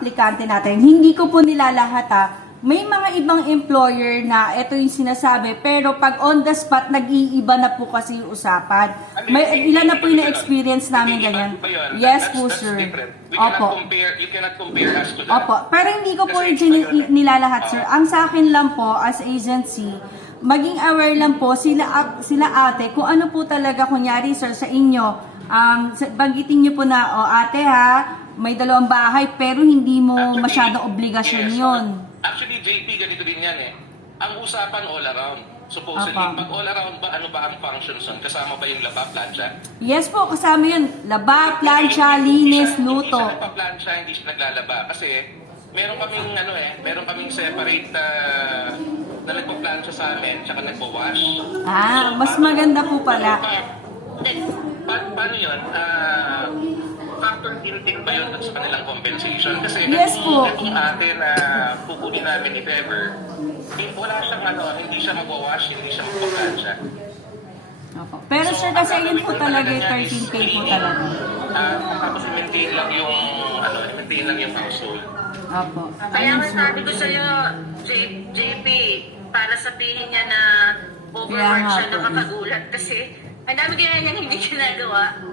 aplikante natin. Hindi ko po nilalahat ha. May mga ibang employer na ito yung sinasabi, pero pag on the spot, nag-iiba na po kasi yung usapan. May ilan na po yung na-experience namin ganyan. Yes po, sir. Opo. You cannot compare us to that. Opo. Pero hindi ko po yung nilalahat, sir. Ang sa akin lang po, as agency, maging aware lang po sila ate kung ano po talaga, kunyari, sir, sa inyo. Banggitin niyo po na, ate ha, may 2 bahay, pero hindi mo masyadong obligasyon yun. Actually, JP, ganito din yan eh. Ang usapan all around. Supposedly, pag all around ba, ano ba ang functions nun? Kasama ba yung laba, plancha? Yes po, kasama yun. Laba, plancha, linis, luto. Hindi siya nagpa-plancha, hindi siya naglalaba. Kasi, meron kaming separate na nagpa-plancha sa amin, tsaka nagpa-wash. Mas maganda po pala. Paano yun? Factor in din ba yun at sa kanilang compensation? Kasi Yes po. itong atin na kukunin namin if ever, wala siyang hindi siya magwawash, hindi siya magpaplansya. Opo. Pero sir, kasi yun po talaga, 13K po talaga. Tapos i-maintain lang yung household. Opo. Kaya nga sabi ko sa'yo, JP, para sabihin niya na overwork siya, nakakagulat kasi ang dami kaya niya hindi ginagawa.